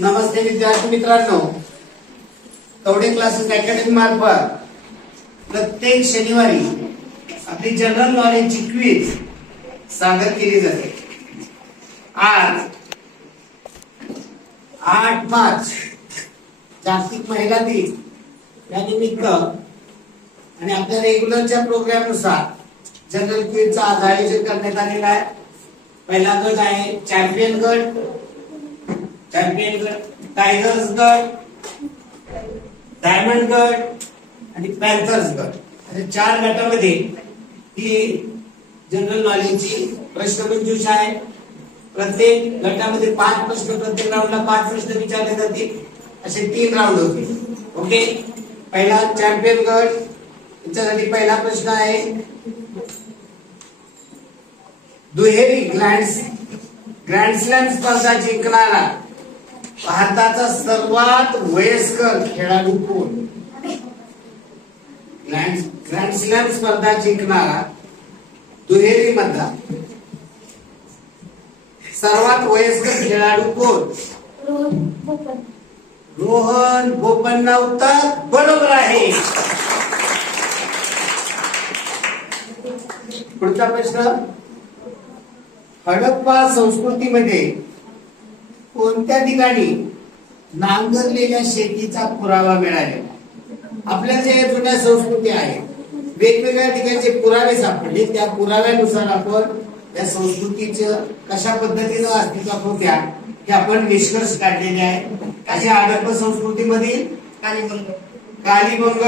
नमस्ते विद्यार्थी मित्रांनो, Kawade classes academy मार्फत प्रत्येक शनिवारी आपली जनरल नॉलेजची क्विज सादर केली जाते। आज 8 मार्च जागतिक महिला दिन या निमित्त आणि आपल्या रेग्युलरच्या प्रोग्राम नुसार जनरल क्विजचा आज आयोजन करण्यात आलेला आहे। पहिला गट आहे चॅम्पियन गट, टायगर्स गट, डायमंड गट आणि पॅन्थर्स गट। अशा 4 गटामध्ये ही जनरल नॉलेजची प्रश्नमंजुषा आहे। प्रत्येक गटामध्ये 5 प्रश्न, प्रत्येक राऊंडला 5 प्रश्न विचारले जातील। असे 3 राऊंड होतील। ओके, पहिला चॅम्पियन गट, त्याच्यासाठी पहिला प्रश्न आहे दुहेरी ग्रँड स्लॅम स्पर्धा जिंकणारा भारताचा सर्वात वयस्कर खेळाडू कोण? ग्रँड स्लॅम स्पर्धा जिंकणारा दुहेरी मधला सर्वात वयस्कर खेळाडू कोण? रोहन बोपन्ना उत्तर बरोबर आहे। पुढचा प्रश्न, हडप्पा संस्कृतीमध्ये कोणत्या ठिकाणी नांगरलेल्या शेतीचा पुरावा मिळालेला? आपल्या जे जुन्या संस्कृती आहे, वेगवेगळ्या ठिकाणचे पुरावे सापडले, त्या पुराव्यानुसार आपण त्या संस्कृतीचं कशा पद्धतीनं अस्तित्वात होत्या हे आपण निष्कर्ष काढलेले आहे। अशा हडप्पा संस्कृतीमधील कालीबंग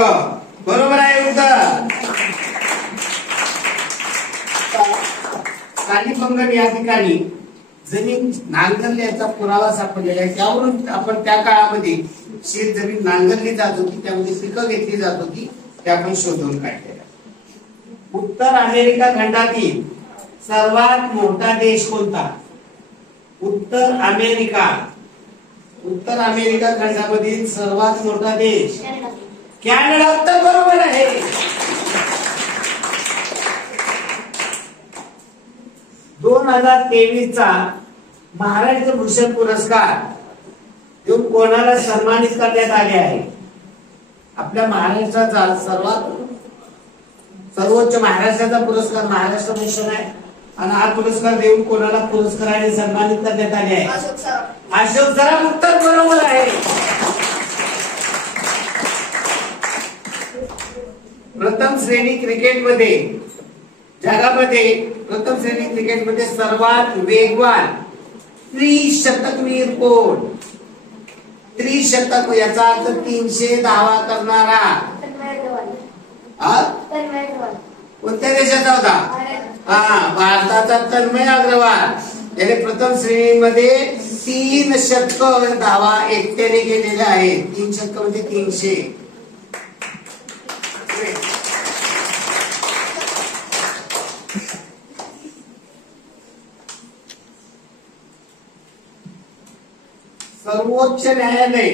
बरोबर आहे उत्तर। कालीबंगन या ठिकाणी जमीन नांगरल्याचा पुरावा सापडलेला आहे। त्यावरून आपण त्या काळामध्ये शेत जमीन नांगरली जात होती, त्यामध्ये पिकं घेतली जात होती, ते आपण शोधून काढलेलं। उत्तर अमेरिका खंडातील सर्वात मोठा देश कोणता? उत्तर अमेरिका खंडामधील सर्वात मोठा देश कॅनडा उत्तर बरोबर आहे। 2023 चा महाराष्ट्र भूषण पुरस्कार देऊन कोणाला सन्मानित करण्यात आले आहे? आपल्या महाराष्ट्राचा सर्वोच्च महाराष्ट्राचा पुरस्कार महाराष्ट्र भूषण आहे आणि हा पुरस्कार देऊन कोणाला पुरस्काराने सन्मानित करण्यात आले आहे? अशोक सराफ उत्तर बरोबर आहे। प्रथम श्रेणी क्रिकेटमध्ये जगामध्ये प्रथम श्रेणी क्रिकेटमध्ये सर्वात वेगवान त्रिशतकवीर कोण? त्रिशतक याचा अर्थ 300 धावा करणारा कोणत्या देशाचा होता? भारताचा तन्मय अग्रवाल याने प्रथम श्रेणीमध्ये 3 शतक धावा एकट्याने केलेल्या आहेत। 3 शतक म्हणजे 300। सर्वोच्च न्यायालय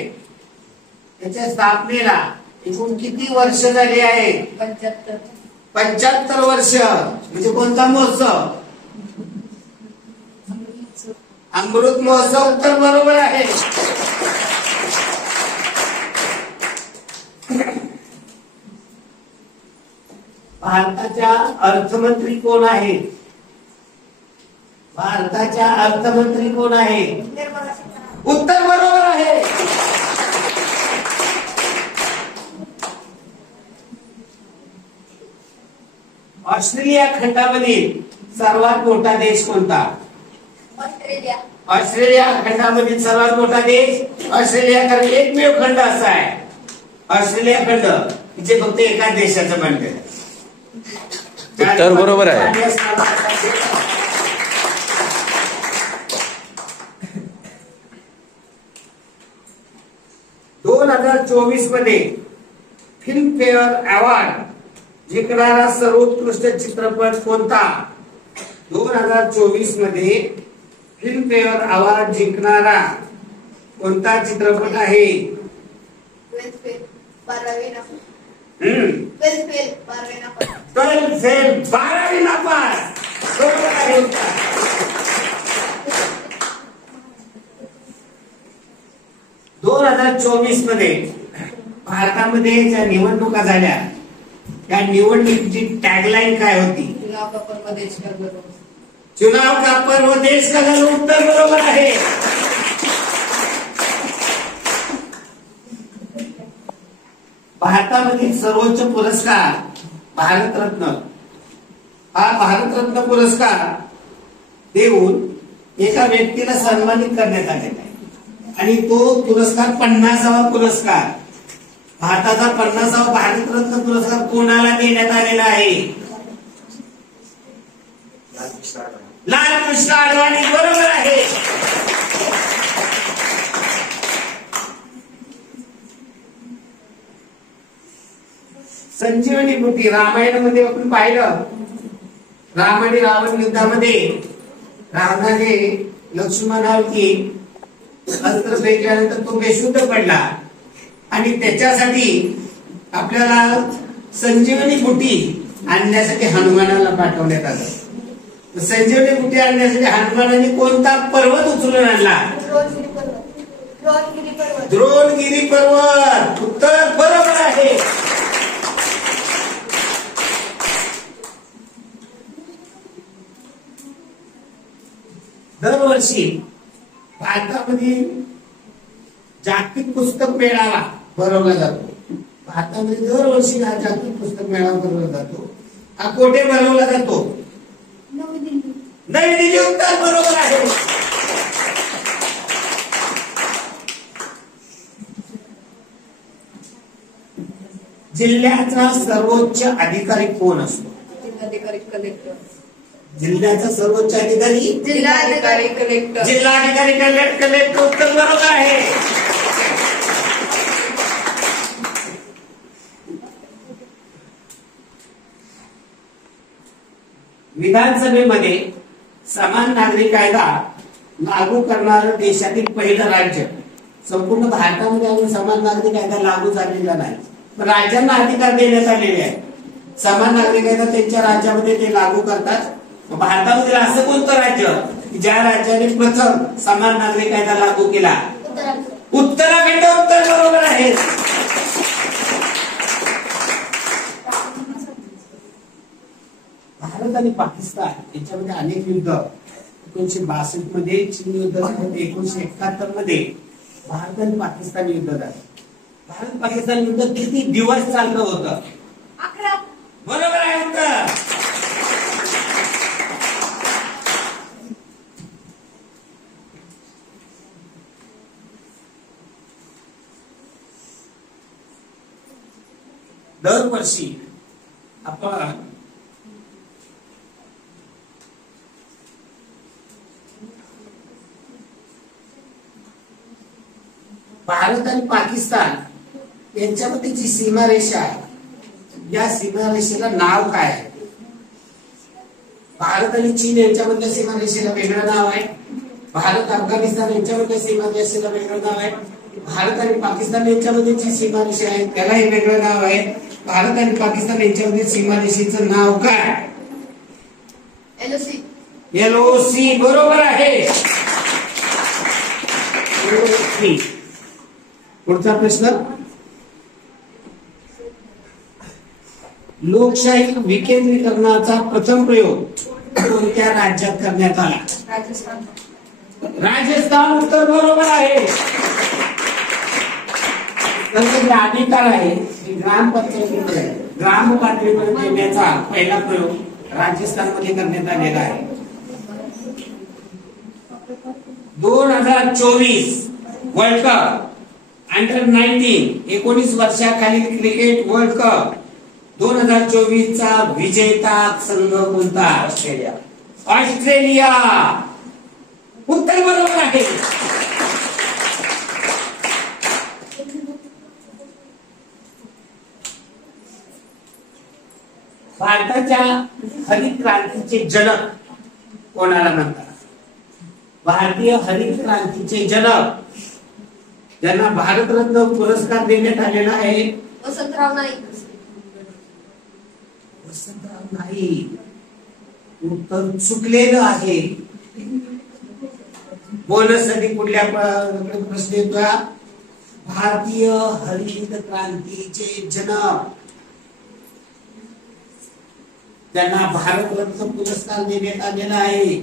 याच्या स्थापनेला एकूण किती वर्ष झाली आहे? 75 वर्ष। म्हणजे कोणता महोत्सव? अमृत महोत्सव उत्तर बरोबर आहे। भारताच्या अर्थमंत्री कोण आहेत? भारताच्या अर्थमंत्री कोण आहे? उत्तर बरोबर आहे। ऑस्ट्रेलिया खंडामधील सर्वात मोठा देश कोणता? ऑस्ट्रेलिया खंडामधील सर्वात मोठा देश ऑस्ट्रेलिया, कारण एकमेव खंड असा आहे ऑस्ट्रेलिया खंड जे फक्त एका देशाचं बनते। उत्तर बरोबर आहे। 2024 मध्ये फिल्मफेअर अवॉर्ड जिंकणारा सर्वोत्कृष्ट चित्रपट कोणता? 2024 मध्ये फिल्मफेअर अवॉर्ड जिंकणारा कोणता चित्रपट आहे? 12 फेल 12वी नापास बरोबर आहे। 2024 मध्ये भारतामध्ये ज्या निवडणुका झाल्या त्या निवडणुकीची टॅगलाईन काय होती? चुनाव का पर्व देश का गौरव. चुनाव का पर्व देश का गौरव. उत्तर बरोबर आहे. भारतामधील सर्वोच्च पुरस्कार भारतरत्न. हा भारतरत्न पुरस्कार देऊन एका व्यक्तीला सन्मानित करण्यात आलेला आहे आणि तो पुरस्कार 50वा पुरस्कार, भारताचा 50वा भारतरत्न पुरस्कार कोणाला देण्यात आलेला आहे? लालकृष्ण अडवाणी. बरोबर आहे. संजीवनी बुटी. रामायणामध्ये आपण पाहिलं, राम आणि रावण युद्धामध्ये रावणाने लक्ष्मणावरती अस्त्र फेकल्यानंतर तो बेशुद्ध पडला आणि त्याच्यासाठी आपल्याला संजीवनी बुटी आणण्यासाठी हनुमानाला पाठवण्यात आलं. संजीवनी बुटी आणण्यासाठी हनुमानाने कोणता पर्वत उचलून आणला? द्रोणगिरी पर्वत. द्रोणगिरी पर्वत. द्रोणगिरी पर्वत. उत्तर बरोबर आहे. दरवर्षी भारतामध्ये जागतिक पुस्तक मेळावा भरवला जातो. भारतामध्ये दरवर्षी हा जागतिक पुस्तक मेळावा भरवला जातो. हा कोठे भरवला जातो? नवी दिल्ली. नवी दिल्ली. उत्तर बरोबर आहे. जिल्ह्याचा सर्वोच्च अधिकारी कोण असतो? जिल्हाधिकारी कलेक्टर. जिल्ह्याचा सर्वोच्च अधिकारी जिल्हाधिकारी कलेक्टर. जिल्हाधिकारी कलेक्टर. उत्तर बरोबर आहे. विधानसभेमध्ये समान नागरी कायदा लागू करणारं देशातील पहिलं राज्य. संपूर्ण भारतामध्ये अजून समान नागरी कायदा लागू झालेला नाही, पण राज्यांना अधिकार देण्यात आलेले आहे. समान नागरी कायदा त्यांच्या राज्यामध्ये ते लागू करतात. भारतामध्ये असं कोणतं राज्य ज्या राज्याने प्रथम समान नागरी कायदा लागू केला? उत्तराखंड. उत्तर बरोबर आहे. भारत आणि पाकिस्तान याच्यामध्ये अनेक युद्ध, 1962 मध्ये चीन युद्ध झालं, 1971 मध्ये भारत आणि पाकिस्तान युद्ध झालं. भारत पाकिस्तान युद्ध किती दिवस चाललं होतं? 11. बरोबर आहे. उत्तर. दरवर्षी आपण भारत आणि पाकिस्तान यांच्यामध्ये जी सीमारेषा आहे, या सीमारेषेला नाव काय आहे? भारत आणि चीन यांच्यामधल्या सीमारेषेला वेगळं नाव आहे. भारत अफगाणिस्तान यांच्यामधल्या सीमारेषेला वेगळं नाव आहे. भारत आणि पाकिस्तान यांच्यामध्ये जी सीमारेषा आहे त्यालाही वेगळं नाव आहे. भारत आणि पाकिस्तान यांच्यामध्ये सीमारेषेचं नाव काय? LOC. LOC. बरोबर आहे. LOC. पुढचा प्रश्न. लोकशाही विकेंद्रीकरणाचा प्रथम प्रयोग कोणत्या राज्यात करण्यात आला? राजस्थान. राजस्थान. उत्तर बरोबर आहे. त्यांचा जे अधिकार आहे ग्रामपंचायतीमध्ये ग्राम पातळीवर देण्याचा पहिला प्रयोग राजस्थानमध्ये करण्यात आलेला आहे. 2024 वर्ल्ड कप अंडर-19 19 वर्षाखालील क्रिकेट वर्ल्ड कप 2024 चा विजेता संघ कोणता? ऑस्ट्रेलिया. ऑस्ट्रेलिया. उत्तर बरोबर आहे. भारताच्या हरित क्रांतीचे जनक कोणाला म्हणतात? भारतीय हरित क्रांतीचे जनक ज्यांना भारतरत्न पुरस्कार देण्यात आलेला आहे? वसंतराव नाईक. वसंतराव नाईक. उत्तर चुकलेलं आहे. बोनस साठी कुठल्या प्रश्न येतो? भारतीय हरित क्रांतीचे जनक, त्यांना भारतरत्न पुरस्कार देण्यात आलेला आहे.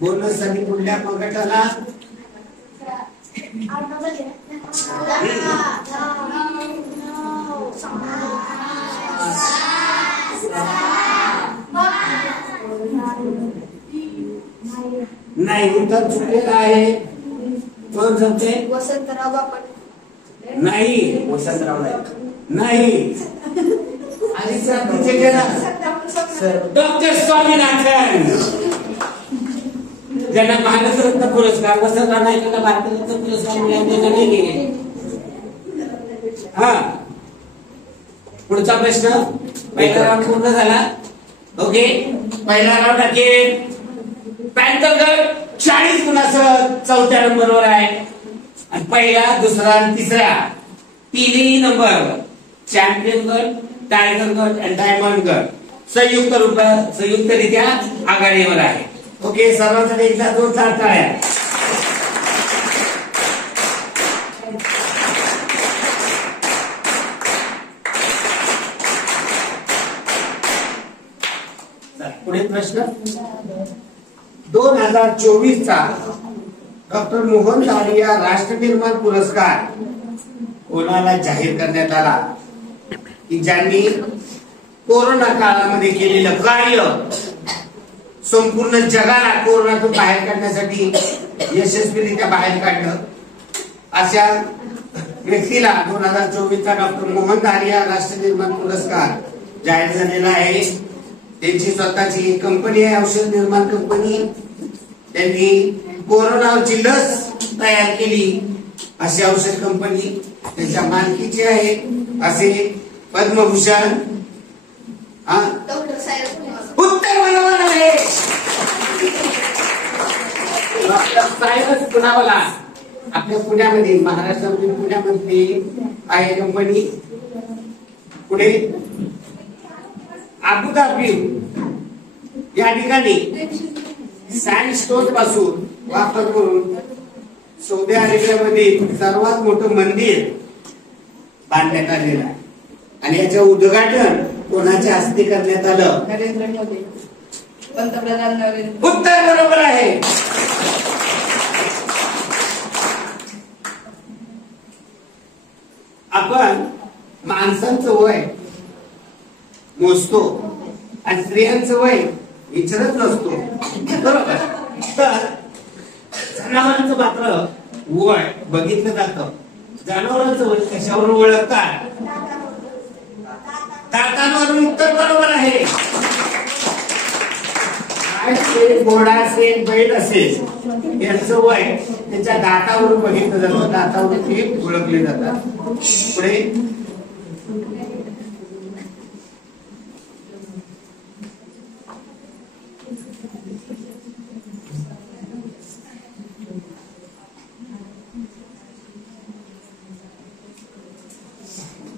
बोनस आणि पुढल्या गटाला नाही, उत्तर चुकलेलं आहे. कोण सांगते? वसंतराव बापट. नाही, वसंतराव नाही. आणि क्रांतीचे जनक डॉक्टर स्वामीनाथन, ज्यांना भारतरत्न पुरस्कार, वसंतराव नाईकांना भारतरत्न पुरस्कार मिळालेला नाही. हा, पुढचा प्रश्न. पहिला राऊंड पूर्ण झाला. ओके, पहिला राऊंड अखेर पॅन्थर गट 40 गुणासह 4थ्या नंबरवर आहे. आणि पहिला, दुसरा आणि तिसरा तिन्ही नंबर चॅम्पियन गट, टायगर गट आणि डायमंड गट संयुक्तरित्या आघाडीवर आहे. ओके, सर्वांसाठी एकदा जोरदार टाळ्या. पुढे प्रश्न. 2024 चा डॉक्टर मोहन दारिया राष्ट्रनिर्माण पुरस्कार कोणाला जाहीर करण्यात आला की ज्यांनी कोरोना काळामध्ये केलेलं कार्य, संपूर्ण जगाला कोरोनातून बाहेर काढण्यासाठी यशस्वीरित्या बाहेर काढलं, अशा व्यक्तीला 2024 चा डॉक्टर मोहन दारिया राष्ट्रनिर्माण पुरस्कार जाहीर झालेला आहे. त्यांची स्वतःची कंपनी आहे, औषध निर्माण कंपनी. त्यांनी कोरोनावरची लस तयार केली, अशी औषध कंपनी त्यांच्या मालकीची आहे. असे पद्मभूषण. डॉक्टर सायरस. उत्तर बरोबर आहे. डॉक्टर सायरस पुनावाला आपल्या पुण्यामध्ये, महाराष्ट्रामध्ये पुण्यामध्ये आहे कंपनी. पुढे अबुधाबी या ठिकाणी सँडस्टोन पासून वापर करून सौदी अरेबियामध्ये सर्वात मोठं मंदिर बांधण्यात आलेलं आहे. आणि याचं उद्घाटन कोणाच्या हस्ते करण्यात आलं? नरेंद्र मोदी, पंतप्रधान नरेंद्र. उत्तर बरोबर आहे. आपण माणसांचं वय मोजतो आणि स्त्रियांचं वय विचारत नसतो, बरोबर? तर जनावरांचं मात्र वय बघितलं जातं. जनावरांचं वय कशावर ओळखतात? दातांवरून. उत्तर बरोबर आहे. घोडा असेल, बैल असेल, यांचं वय त्यांच्या दातावरून बघितलं जातं. दातावरून ते ओळखले जातात. पुढे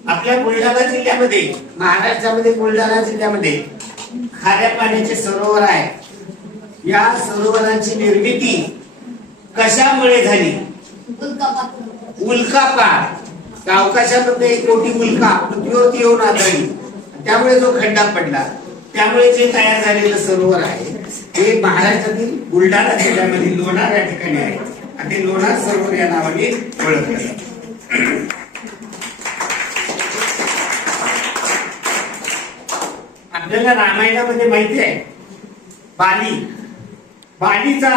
आपल्या बुलढाणा जिल्ह्यामध्ये, महाराष्ट्रामध्ये बुलढाणा जिल्ह्यामध्ये खाऱ्या पाण्याचे सरोवर आहे. या सरोवरांची निर्मिती कशामुळे झाली? उल्कापात. अवकाशामध्ये एक मोठी उल्का पृथ्वीवरती येऊन आदळली, त्यामुळे जो खड्डा पडला, त्यामुळे जे तयार झालेलं सरोवर आहे ते महाराष्ट्रातील बुलढाणा जिल्ह्यामध्ये लोणार या ठिकाणी आहे. आणि ते लोणार सरोवर या नावाने ओळखलं जातं. आपल्याला रामायणामध्ये माहिती आहे, बालीचा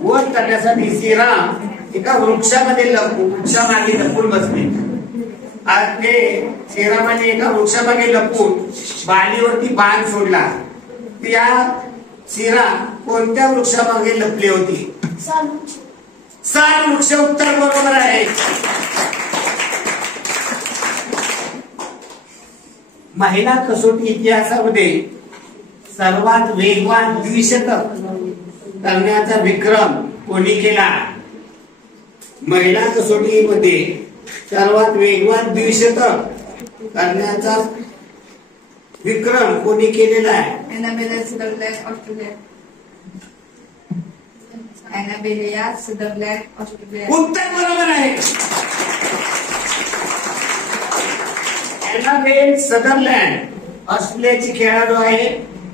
वध करण्यासाठी श्रीराम एका वृक्षामागे लपून बसले. आज ते श्रीरामाने एका वृक्षामागे लपून बालीवरती बाण सोडला. त्या श्रीराम कोणत्या वृक्षामागे लपले होते? साल वृक्ष. उत्तर बरोबर आहे. महिला कसोटी इतिहासामध्ये सर्वात वेगवान द्विशतक करण्याचा विक्रम कोणी केला? महिला कसोटीमध्ये सर्वात वेगवान द्विशतक करण्याचा विक्रम कोणी केलेला आहे? एनाबेलिया सुदरलँड, ऑस्ट्रेलिया. उत्तर बरोबर आहे. सदरलँड ऑस्ट्रेलियाची खेळाडू आहे,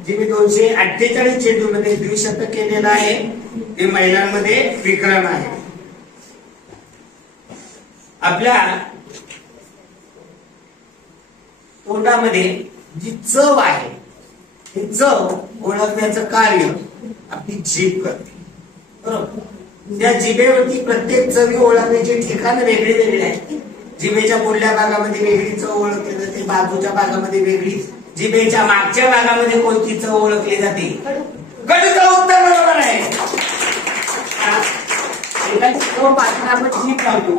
जिने 248 चेंडूमध्ये द्विशतक केलेलं आहे. ते महिलांमध्ये विक्रम आहे. आपल्या तोंडामध्ये जी चव आहे, ही चव ओळखण्याचं कार्य आपली जीभ करते, बरोबर. त्या जिभेवरती प्रत्येक चवी ओळखण्याची ठिकाणं वेगळी वेगळी आहेत. जिभेच्या पुढल्या भागामध्ये वेगळी चव ओळखली जाते, बाजूच्या भागामध्ये वेगळी, जिभेच्या मागच्या भागामध्ये कोणती चव ओळखली जाते? कडूचं उत्तर बरोबर आहे. आपण जीभ लावतो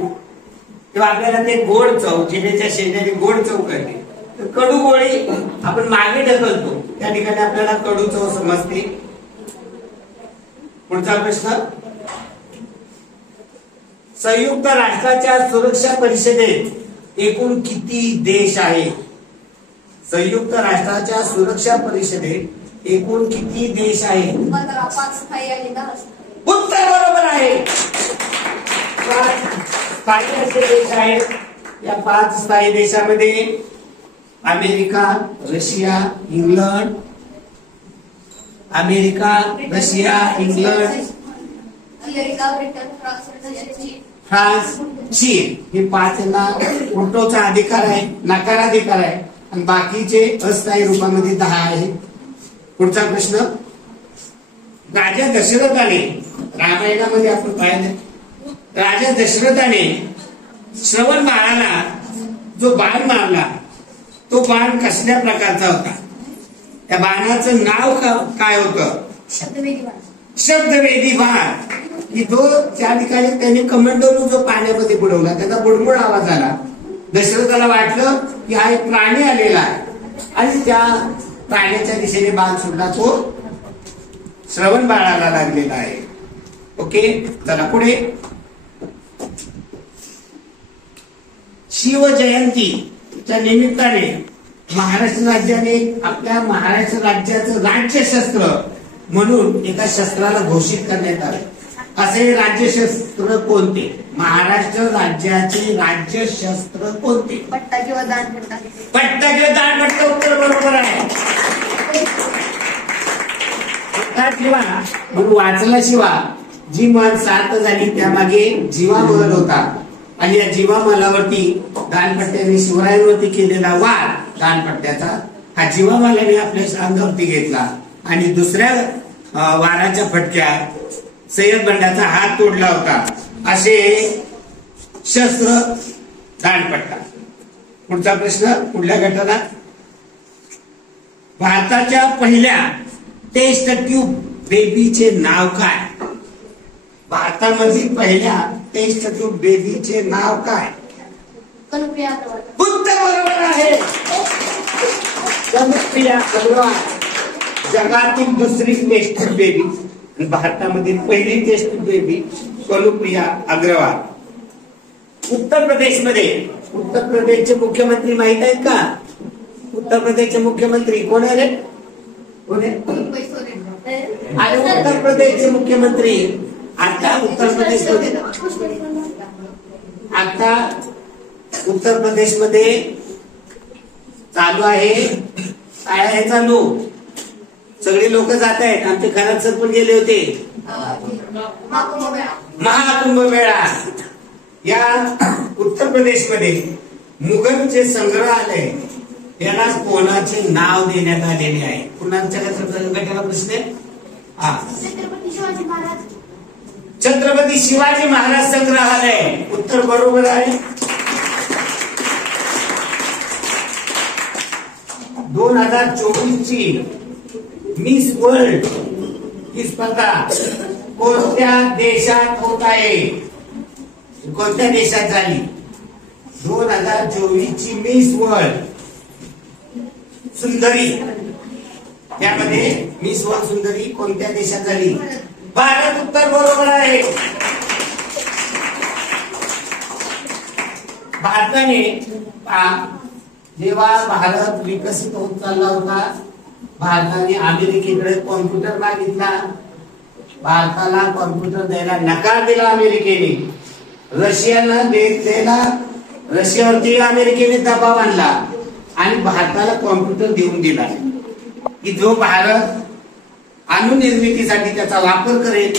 तेव्हा आपल्याला ते गोड चव, जिभेच्या शेजारी गोड चव कळते. कडू गोळी आपण मागे ढकलतो, त्या ठिकाणी आपल्याला कडू चव समजते. पुढचा प्रश्न, संयुक्त राष्ट्राच्या सुरक्षा परिषदेत एकूण किती देश आहेत? संयुक्त राष्ट्राच्या सुरक्षा परिषदेत एकूण किती देश आहेत? 5 स्थायी आणि 10 उत्तर बरोबर आहे. 5 स्थायी असे देश आहेत. या 5 स्थायी देशामध्ये America, Russia, England, America, Russia, England, America, Britain, France, चीन हे 5 यांना व्हेटोचा अधिकार आहे, नकाराधिकार आहे, आणि बाकीचे अस्थायी रूपामध्ये 10 आहेत. पुढचा प्रश्न, राजा दशरथाने, रामायणामध्ये आपण पाहिलं, राजा दशरथाने श्रवण बाळाला जो बाण मारला तो बाण कसल्या प्रकारचा होता? त्या बाणाचं नाव काय होतं? शब्दवेदी बाण. की जो त्या ठिकाणी त्यांनी कमांडोनं जो पाण्यामध्ये बुडवला, त्याचा बुडबुड आवाज आला. दशरथाला वाटलं की हा एक प्राणी आलेला आहे, आणि त्या प्राण्याच्या दिशेने बाण सोडला, तो श्रवण बाळाला लागलेला आहे. ओके, चला पुढे. शिवजयंतीच्या निमित्ताने महाराष्ट्र राज्याने आपल्या महाराष्ट्र राज्याचं राज्यशस्त्र म्हणून एका शस्त्राला घोषित करण्यात आले. असे राज्यशस्त्र कोणते? महाराष्ट्र राज्याचे राज्यशस्त्र कोणते? पट्टा किंवा दांडपट्टा. पट्टा किंवा दांडपट्टा उत्तर बरोबर आहे. पट्टा किंवा म्हणून वाचला शिवा जी मन सार्थ झाली त्यामागे जीवा महल होता, आणि या जीवा महलावरती दानपट्ट्याने शिवरायांवरती केलेला वार दानपट्ट्याचा हा जीवा महलाने आपल्या अंगावरती घेतला, आणि दुसऱ्या वाराच्या फटक्यात सय्यद बंडाचा हात तोडला होता. असे शस्त्र दांडपट्टा. पुढचा प्रश्न, पुढल्या गटाला, भारताच्या पहिल्या टेस्ट ट्यूब बेबीचे नाव काय? भारतामधील पहिल्या टेस्ट ट्यूब बेबीचे नाव काय? कनुप्रिया अग्रवाल. उत्तर बरोबर आहे. कनुप्रिया अग्रवाल जगातील दुसरी टेस्ट ट्यूब बेबी, भारतामधील पहिली टेस्ट बेबी कनुप्रिया अग्रवाल. उत्तर प्रदेशचे मुख्यमंत्री माहित आहेत का? उत्तर प्रदेशचे मुख्यमंत्री कोण आहे? कोण आहे? आणि उत्तर प्रदेशचे मुख्यमंत्री आता उत्तर प्रदेशमध्ये चालू आहे. काय आहे चालू? सगळे लोक जात आहेत. आमचे खरात सर पण गेले होते. महाकुंभमेळा. या उत्तर प्रदेशमध्ये मुघलचे संग्रहालय याला कोणाचे नाव देण्यात आलेले आहे? कुणाच्या गटाला प्रश्न आहे? छत्रपती शिवाजी महाराज संग्रहालय. उत्तर बरोबर आहे. 2024 ची मिस वर्ल्ड ही स्पर्धा कोणत्या देशात होत आहे? कोणत्या देशात झाली? 2024 ची मिस वर्ल्ड सुंदरी, त्यामध्ये मिस वर्ल्ड सुंदरी कोणत्या देशात झाली? भारत. उत्तर बरोबर आहे. भारताने जेव्हा भारत विकसित होत चालला होता, भारताने अमेरिकेकडे कॉम्प्युटर मागितला. भारताला कॉम्प्युटर द्यायला नकार दिला अमेरिकेने. रशियावरती अमेरिकेने दबाव आणला, आणि भारताला कॉम्प्युटर देऊन दिला की जो भारत अणुनिर्मितीसाठी त्याचा वापर करेल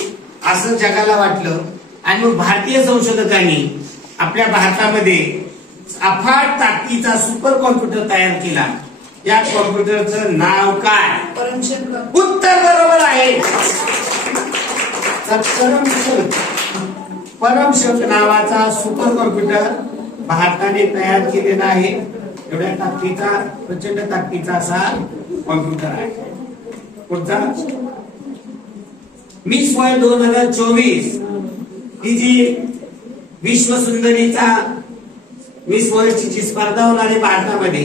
असं जगाला वाटलं. आणि मग भारतीय संशोधकांनी आपल्या भारतामध्ये अफाट ताकदीचा सुपर कॉम्प्युटर तयार केला. या कॉम्प्युटरचं नाव काय? उत्तर बरोबर आहे. परमशंख नावाचा सुपर कॉम्प्युटर भारताने तयार केलेला आहे. एवढ्या ताकदीचा, प्रचंड ताकदीचा असा कॉम्प्युटर आहे. पुढचा मिस वर्ल्ड 2024 ही जी विश्व सुंदरीचा मिस वर्ल्डची जी स्पर्धा होणार आहे भारतामध्ये,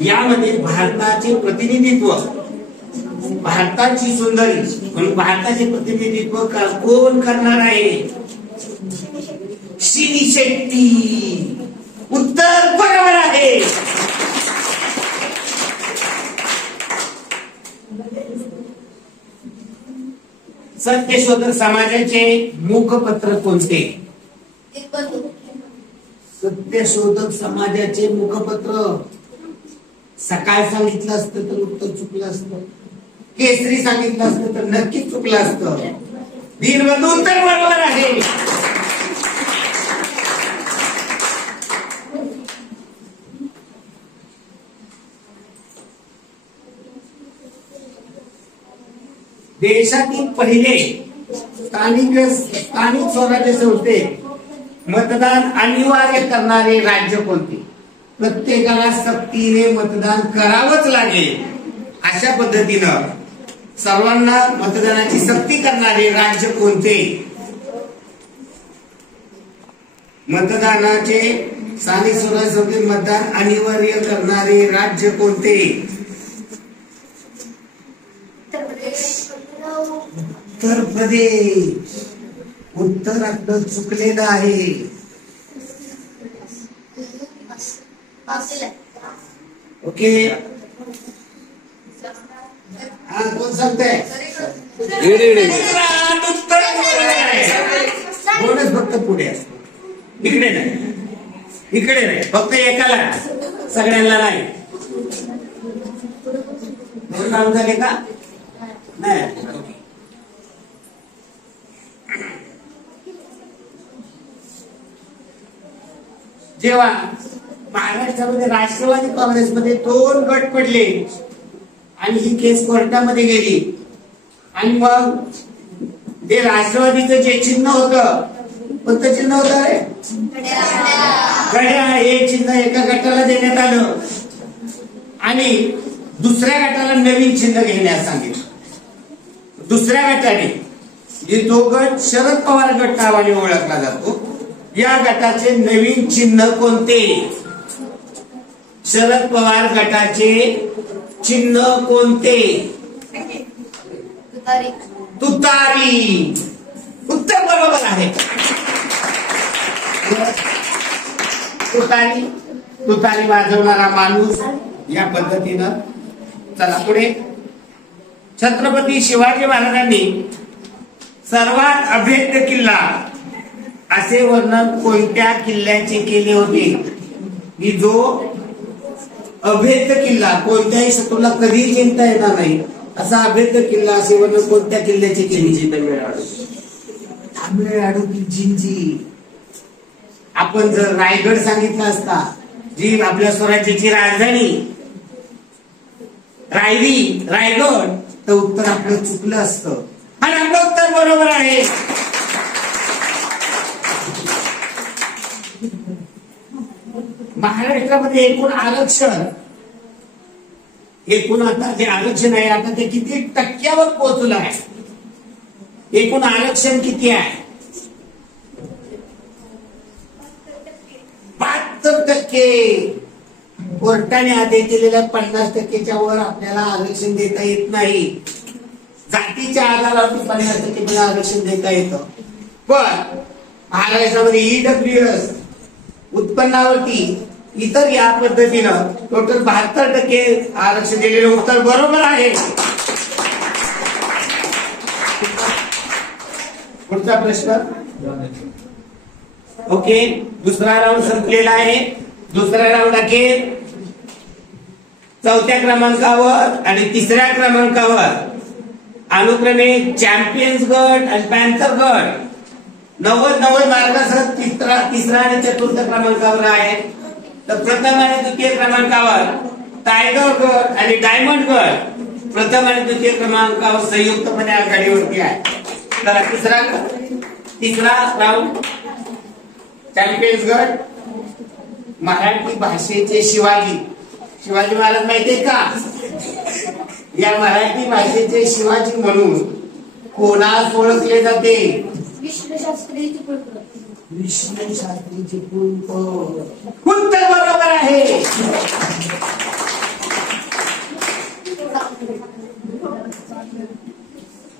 यामध्ये भारताचे प्रतिनिधित्व, भारताची सुंदरी म्हणून भारताचे प्रतिनिधित्व कोण करणार आहे? श्री शेट्टी. उत्तर बरोबर आहे. सत्यशोधक समाजाचे मुखपत्र कोणते? सत्यशोधक समाजाचे मुखपत्र. सकाळ सांगितलं असतं तर उत्तर चुकलं असतं. केसरी सांगितलं असतं तर नक्की चुकलं असतं. दीनबंधू उत्तर बरोबर आहे. देशातील पहिले स्थानिक स्वराज्य संस्थेत मतदान अनिवार्य करणारे राज्य कोणते? प्रत्येकाला सक्तीने मतदान करावंच लागेल अशा पद्धतीनं सर्वांना मतदानाची सक्ती करणारे राज्य कोणते? मतदानाचे स्थानिक स्वराज्य संस्थेत मतदान अनिवार्य करणारे राज्य कोणते? उत्तर प्रदेश. उत्तर आपलं चुकलेलं आहे. ओके. हा कोण सांगताय? कोणच फक्त पुढे असतो, इकडे नाही, इकडे नाही, फक्त एकाला, सगळ्यांना नाही. नाव झाले का? नाही. जेव्हा महाराष्ट्रामध्ये राष्ट्रवादी काँग्रेसमध्ये 2 गट पडले आणि ही केस कोर्टामध्ये गेली आणि मग ते राष्ट्रवादीचं जे चिन्ह होतं, कोणतं चिन्ह होतं रे? घड्याळ. हे चिन्ह एका गटाला देण्यात आलं आणि दुसऱ्या गटाला नवीन चिन्ह घेण्यास सांगितलं. दुसऱ्या गटाने, जो गट शरद पवार गट नावाने ओळखला जातो, या गटाचे नवीन चिन्ह कोणते? शरद पवार गटाचे चिन्ह कोणते? तुतारी. उत्तर बरोबर आहे. तुतारी. तुतारी वाजवणारा माणूस या पद्धतीनं. चला पुढे. छत्रपती शिवाजी महाराजांनी सर्वात अभेद्य किल्ला असे वर्णन कोणत्या किल्ल्याचे केले होते? की जो अभेद्य किल्ला, कोणत्याही शत्रूला कधीही जिंकता येणार नाही असा अभेद्य किल्ला असे वर्णन कोणत्या किल्ल्याचे केले? तामिळनाडू की जिंजी. आपण जर रायगड सांगितलं असता, जी आपल्या स्वराज्याची राजधानी रायरी, रायगड, तर उत्तर आपलं चुकलं असतं. आणि आपलं उत्तर बरोबर आहे. महाराष्ट्रामध्ये एकूण आरक्षण, एकूण आता जे आरक्षण आहे आता ते किती टक्क्यावर पोहोचलं आहे? एकूण आरक्षण किती आहे? 72%. कोर्टाने आदेश दिलेल्या 50%च्या वर आपल्याला आरक्षण देता येत नाही. जातीच्या आधारावर 50% आरक्षण देता येतं. पण महाराष्ट्रामध्ये ईडब्ल्यूएस उत्पन्नावरती इतर या पद्धतीनं टोटल 72% आरक्षण दिलेलं उत्तर बरोबर आहे. पुढचा प्रश्न. ओके, दुसरा राऊंड संपलेला आहे. दुसरा राऊंड अखेर चौथ्या क्रमांकावर आणि तिसऱ्या क्रमांकावर अनुक्रमे चॅम्पियन्स गट आणि पॅन्थर गट 90 मार्कासह तिसरा आणि चतुर्थ क्रमांकावर आहे. तर प्रथम आणि द्वितीय क्रमांकावर टायगर गट आणि डायमंड गट प्रथम आणि द्वितीय क्रमांकावर संयुक्तपणे आघाडीवरती आहे. तर तिसरा राऊंड चॅम्पियन्स गट मराठी भाषेचे शिवाजी महाराज माहितीये का? या मराठी भाषेचे शिवाजी म्हणून कोणास ओळखले जाते? विष्णू शास्त्री उत्तर बरोबर आहे.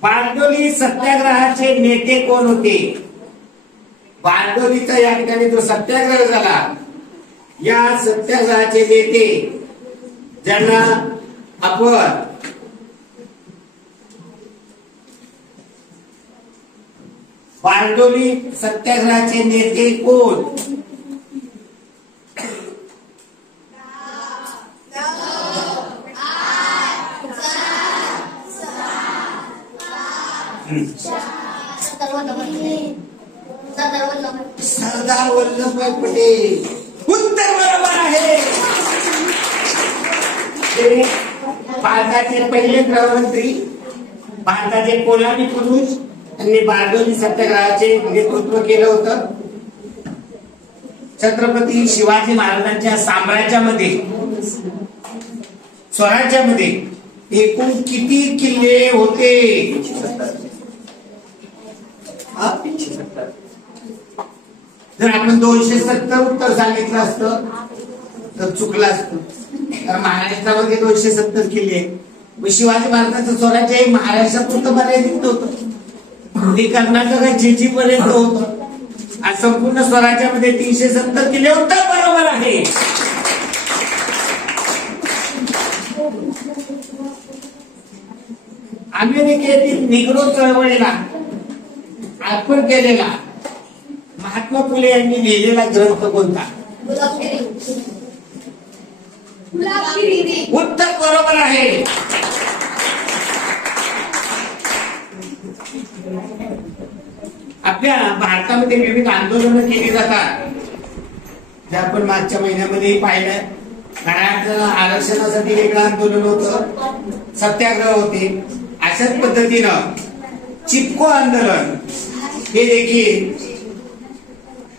बारडोली सत्याग्रहाचे नेते कोण होते? बारडोलीचा या ठिकाणी जो सत्याग्रह झाला या सत्याग्रहाचे नेते ज्यांना आपण बारडोली सत्याग्रहाचे नेते कोण? सरदार वल्लभभाई पटेल. उत्तर बरोबर आहे. ते भारताचे पहिले गृहमंत्री, भारताचे कोलानी पुरुष त्यांनी बारडोली सत्याग्रहाचे नेतृत्व केलं होतं. छत्रपती शिवाजी महाराजांच्या साम्राज्यामध्ये स्वराज्यामध्ये एकूण किती किल्ले होते? जर आपण 270 उत्तर सांगितलं असतं तर चुकलं असतं. तर महाराष्ट्रामध्ये 270 किल्ले. शिवाजी महाराजांचं स्वराज्य हे महाराष्ट्रापुरतं मर्यादित होतं. ते कर्नाटकात जेजी पर्यंत होतं. आज संपूर्ण स्वराज्यामध्ये 370 किल्ले. उत्तर बरोबर आहे. अमेरिकेतील निग्रो चळवळीला अर्पण केलेला महात्मा फुले यांनी लिहिलेला ग्रंथ कोणता? उत्तर बरोबर आहे. आपल्या भारतामध्ये विविध आंदोलनं केली जातात. जे आपण मागच्या महिन्यामध्ये पाहिलं. मराठा आरक्षणासाठी वेगळं आंदोलन होतं, सत्याग्रह होते. अशाच पद्धतीनं चिपको आंदोलन हे देखील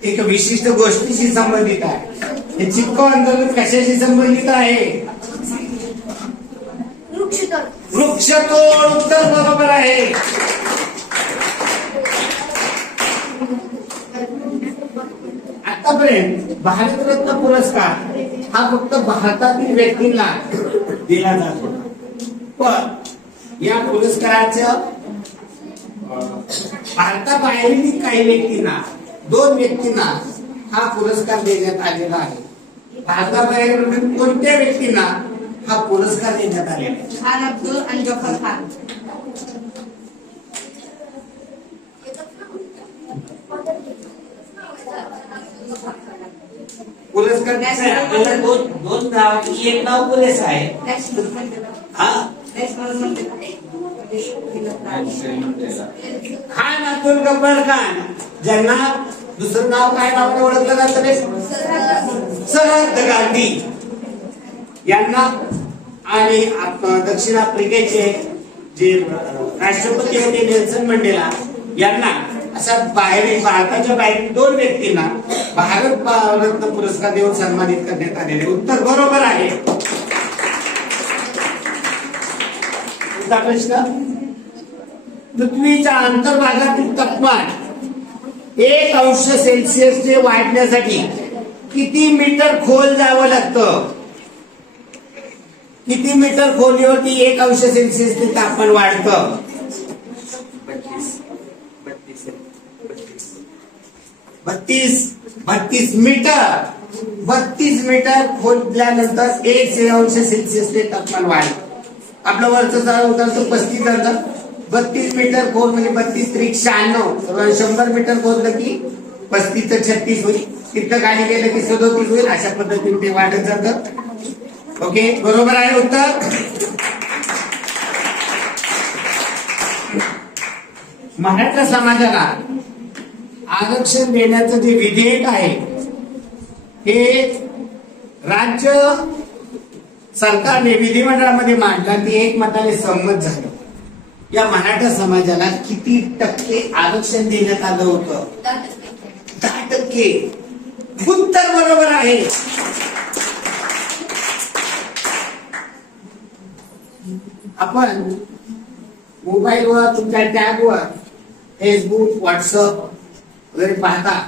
एक विशिष्ट गोष्टीशी संबंधित आहे. हे चिपको आंदोलन कशाशी संबंधित आहे? वृक्षतोड. उत्तर बरोबर आहे. आतापर्यंत भारतरत्न पुरस्कार हा फक्त भारतातील व्यक्तींना दिला जातो. पण या पुरस्काराचं भारताबाहेरील काही व्यक्तींना 2 व्यक्तींना हा पुरस्कार देण्यात आलेला आहे. भारताबाहेर कोणत्या व्यक्तींना हा पुरस्कार देण्यात आलेला आहे? खान अब्दुल आणि जफर खान. पुरस्कार आपल्याला दोन नाव, एक नाव पुरेस आहे. खान अब्दुल गफ्फार खान, ज्यांना दुसरं नाव काय नावाने ओळखलं जातं रे? सरहद्द गांधी यांना आणि दक्षिण आफ्रिकेचे जे राष्ट्रपती होते नेल्सन मंडेला यांना अशा भारताच्या बाहेर 2 व्यक्तींना भारत रत्न पुरस्कार देऊन सन्मानित करण्यात आलेले. उत्तर बरोबर आहे. पुढचा प्रश्न. पृथ्वीच्या अंतर्भागातील तापमान 1 अंश सेल्सिअसचे वाढण्यासाठी किती मीटर खोल जावं लागतं? किती मीटर खोलीवरती 1 अंश सेल्सिअसचे तापमान वाढतं? 32 मीटर. 32 मीटर खोदल्यानंतर 1 अंश सेल्सिअसचे तापमान वाढतं. आपलं वरचं जाळं होतं तो 35 झालं. 32 मीटर खोल म्हणजे 32 त्रिक 96. 100 मीटर खोदलं की 35 36 होईल. तिथं खाली गेलं की 37 होईल. अशा पद्धतीने ते वाढत जातं. ओके, बरोबर आहे उत्तर. मराठा समाजाला आरक्षण देण्याचं जे विधेयक आहे हे राज्य सरकारने विधिमंडळामध्ये मांडलं आणि ते एकमताने संमत झालं. या मराठा समाजाला किती टक्के आरक्षण देण्यात आलं होतं? 10%. उत्तर बरोबर आहे. आपण मोबाईलवर तुमच्या टॅबवर फेसबुक, व्हॉट्सअप वगैरे पाहता.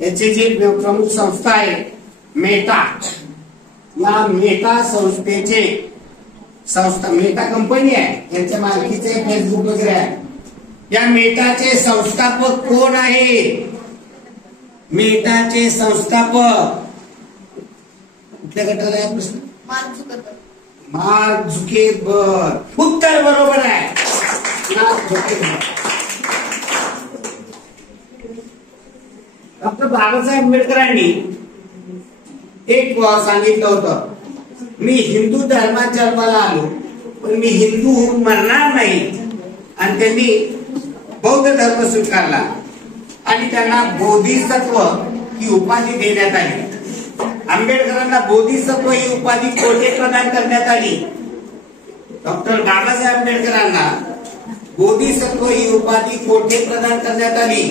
याची जी प्रमुख संस्था आहे मेटा, या मेटा संस्थेचे मेटा कंपनी आहे, यांच्या मालकीचे फेसबुक वगैरे आहे. या मेटाचे संस्थापक कोण आहे? मेटाचे संस्थापक कुठल्या गटाला आहे प्रश्न? Mark Zuckerberg. उत्तर बरोबर आहे. Mark Zuckerberg. डॉक्टर बाबासाहेब आंबेडकरांनी एक सांगितलं होतं, मी हिंदू धर्मात जन्माला आलो पण मी हिंदू होऊन मरणार नाही. आणि त्यांनी बौद्ध धर्म स्वीकारला आणि त्यांना बोधिसत्व ही उपाधी देण्यात आली. आंबेडकरांना बोधिसत्व ही उपाधी कोठे प्रदान करण्यात आली? डॉक्टर बाबासाहेब आंबेडकरांना बोधिसत्व ही उपाधी कोठे प्रदान करण्यात आली?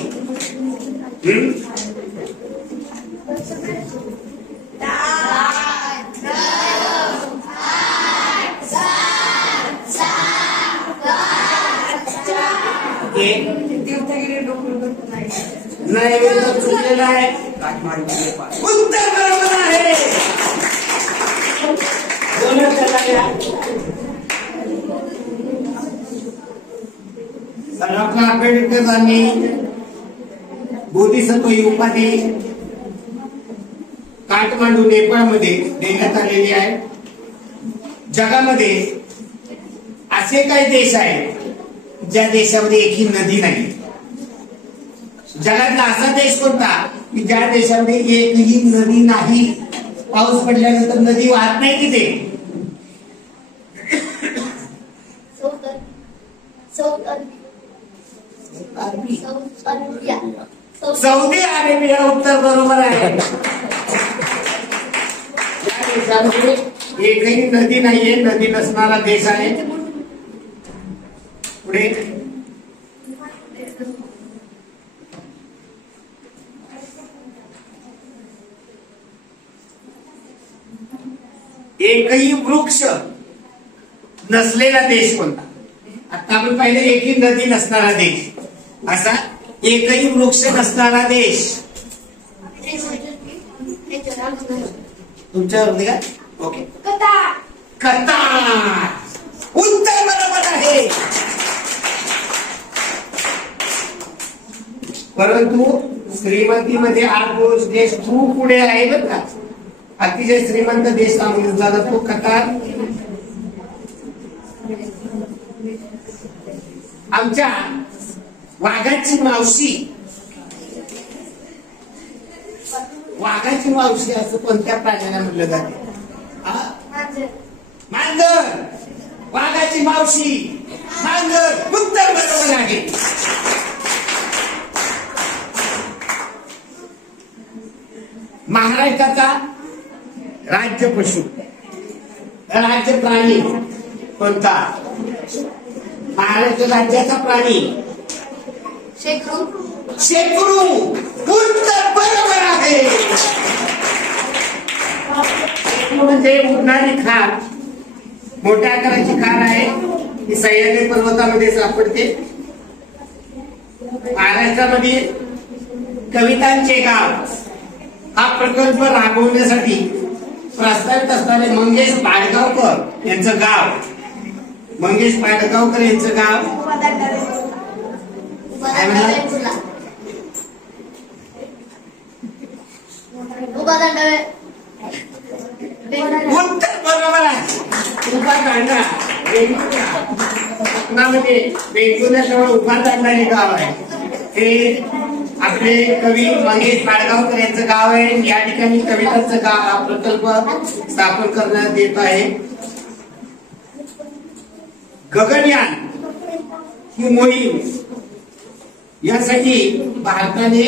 नाही, चुकलेला आहे. उत्तर बरोबर आहे. डॉक्टर आंबेडकरांनी बोधिसत्व ही उपाधी काठमांडू, नेपाळमध्ये देण्यात आलेली आहे. जगामध्ये असे काही देश आहेत ज्या देशामध्ये एकही नदी नाही. जगातला असा देश कोणता की ज्या देशामध्ये एकही नदी नाही? पाऊस पडल्यानंतर नदी वाहत नाही तिथे. Saudi Arabia. उत्तर बरोबर आहे. या देशामध्ये एकही नदी नाहीये, नदी नसणारा देश आहे. पुढे एकही वृक्ष नसलेला देश कोणता? आता आपण पाहिलं एकही नदी नसणारा देश, असा एकही वृक्ष नसणारा देश तुमच्यावर का? Okay, Qatar. उत्तर बरोबर आहे. परंतु श्रीमंतीमध्ये 8 देश खूप पुढे आहे बरं का. अतिशय श्रीमंत देश सांगून झाला तो कतार. आमच्या वाघाची मावशी असं कोणत्या प्राण्याला म्हटलं जाते? मांजर. वाघाची मावशी मांजर. उत्तर बरोबर आहे. महाराष्ट्राचा राज्य पशु, राज्य प्राणी कोणता? महाराष्ट्र राज्याचा प्राणी शेकरू. उत्तर बरोबर आहे. म्हणजे उडणारी खार, मोठ्या आकाराची खार आहे. ही सह्याद्री पर्वतामध्ये सापडते. महाराष्ट्रामध्ये कवितांचे गाव हा प्रकल्प राबवण्यासाठी प्रस्तावित असणारे मंगेश पाडगावकर यांचं गाव, मंगेश पाडगावकर यांचं गाव काय म्हणला? उत्तर बरोबर आहे. उपादांडा कोकणामध्ये वेंगुर्ल्याजवळ उपादांडा हे गाव आहे. हे आपले कवी मंगेश पाडगावकर यांचं गाव आहे. या ठिकाणी कवितांचं गाव प्रकल्प स्थापन करण्यात येत आहे. गगनयान ही मोहीम यासाठी भारताने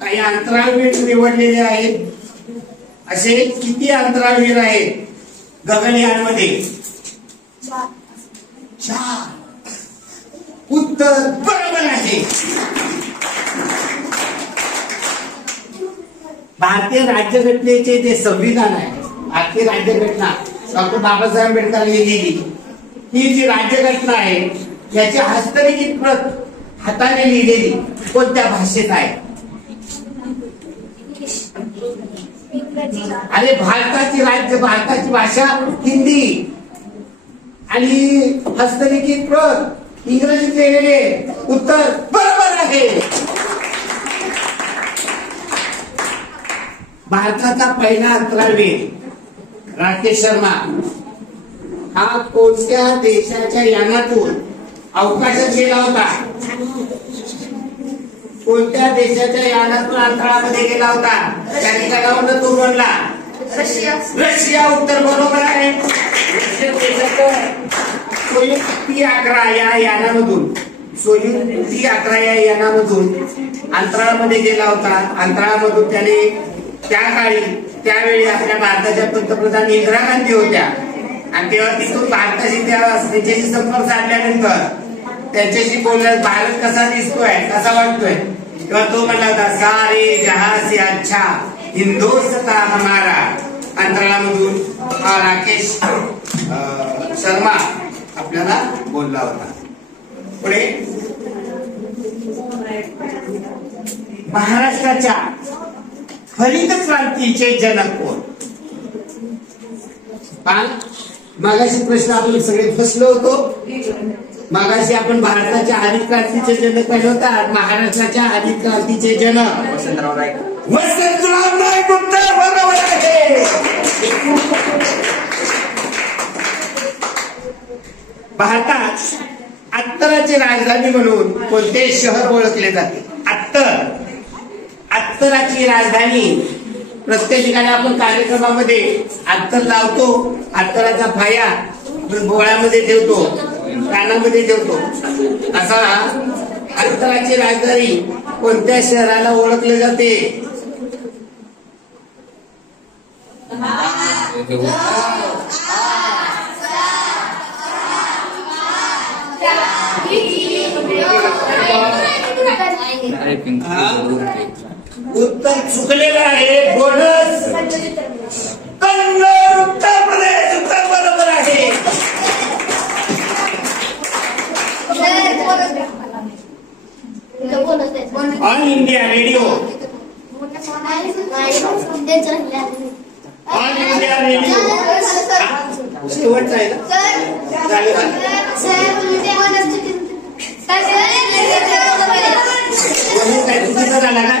काही अंतराळवीर निवडलेले आहेत. असे किती अंतराळवीर आहेत गगनयान मध्ये? 4. उत्तर बरोबर आहे. भारतीय राज्यघटनेचे जे संविधान आहे, भारतीय राज्यघटना डॉक्टर बाबासाहेब आंबेडकरांनी लिहिली, ही जी राज्यघटना आहे याची हस्तलिखित प्रत हाताने लिहिलेली कोणत्या भाषेत आहे? अरे भारताची भाषा हिंदी आणि हस्तलिखित प्रत इंग्रजीत लिहिलेले. उत्तर बरोबर आहे. भारताचा पहिला अंतराळवीर राकेश शर्मा हा कोणत्या देशाच्या यानातून अवकाशात गेला होता? कोणत्या देशाच्या यानातून अंतराळामध्ये गेला होता? त्या ठिकाणावर तो बनला रशिया. उत्तर बरोबर आहे. रशिया देशाचं सोयुज T-11 या यानामधून अंतराळामध्ये गेला होता. अंतराळामधून त्याने त्यावेळी आपल्या भारताच्या पंतप्रधान इंदिरा गांधी होत्या आणि तेव्हा तिथून भारताशी त्यांच्याशी संपर्क साधल्यानंतर त्यांच्याशी बोलण्यात भारत कसा दिसतोय, कसा वाटतोय, तेव्हा तो म्हणला होता सारे जहां से अच्छा हिंदुस्तान हमारा. अंतराळामधून हा राकेश शर्मा आपल्याला बोलला होता. पुढे महाराष्ट्राच्या हरित क्रांतीचे जनक कोण? मागाशी प्रश्न आपण सगळे फसलो होतो. मागाशी आपण भारताच्या हरित क्रांतीचे जनक पाहिलं होता. महाराष्ट्राच्या हरित क्रांतीचे जनक वसंतराव नाईक. उत्तर बरोबर आहे. भारतात अत्तराची राजधानी म्हणून कोणते शहर ओळखले जाते? अत्तराची राजधानी. प्रत्येक ठिकाणी आपण कार्यक्रमामध्ये अत्तर लावतो. अत्तराचा फाया आपण बोळ्यामध्ये ठेवतो, कानामध्ये ठेवतो. असा अत्तराची राजधानी कोणत्या शहराला ओळखले जाते? उत्तर चुकलेलं आहे. बोनस कन्नड उत्तर प्रदेश. उत्तर बरोबर आहे. All India radio. All India radio शेवटचा आहे ना? काय चुकीचा झाला का?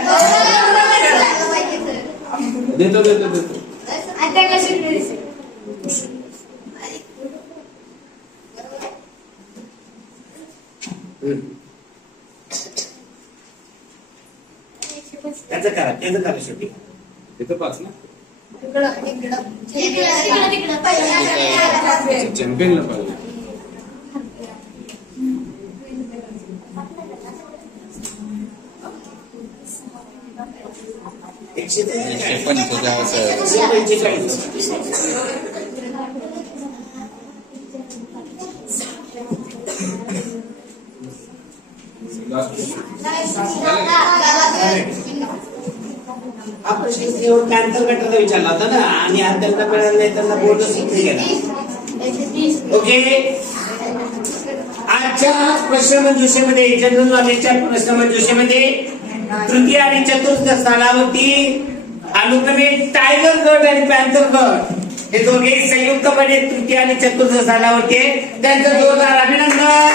देतो. त्याचं करा शेवटी. तिथं पाच ना चॅम्पियनला पाहिजे. हा प्रश्न कॅन्सर गटाला विचारला होता ना आणि हा त्यांना मिळाला नाही, त्यांना बोनस गेला. ओके. आजच्या प्रश्नमंजुषेमध्ये जनरल नॉलेजच्या प्रश्नमंजुषेमध्ये तृतीय आणि चतुर्थ स्थानावरती अनुक्रमे टायगर गट आणि पॅन्थर गट हे दोघे संयुक्तपणे तृतीय आणि चतुर्थ स्थानावरती त्यांचं जोरदार अभिनंदन.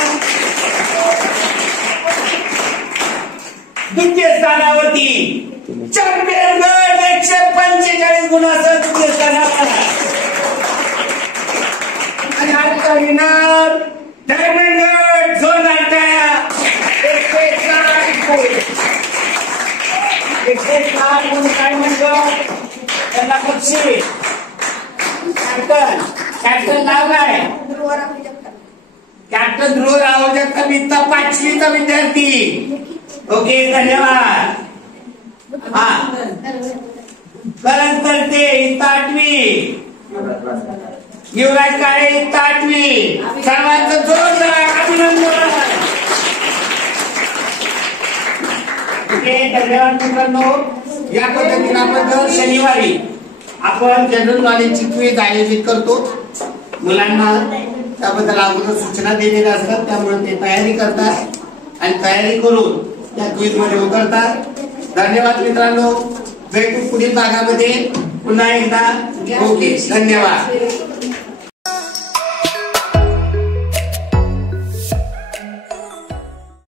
द्वितीय स्थानावरती चॅम्पियन गट 145 गुणांसह द्वितीय स्थानावर आणि आजचा विनर डायमंड गट जोरदार टाळ्या 160 गुण. आपण काय म्हणतो त्यांना बक्षीस. कॅप्टन नाव काय? कॅप्टन ध्रुव राव जगताप इत्ता 5वीचा विद्यार्थी. ओके धन्यवाद. हा करण करते इत्ता 8वी. युवराज काळे इत्ता 8वी. सर्वांचं जोरदार अभिनंदन. ओके धन्यवाद मित्रांनो. या पद्धतीने आपण दर शनिवारी आपण जनरल नॉलेजची क्विज आयोजित करतो. मुलांना त्याबद्दल अगोदर सूचना दिलेल्या असतात, त्यामुळे ते तयारी करतात आणि तयारी करून त्या क्विज मध्ये उतरतात. धन्यवाद मित्रांनो. भेटू पुढील भागामध्ये पुन्हा एकदा. ओके धन्यवाद.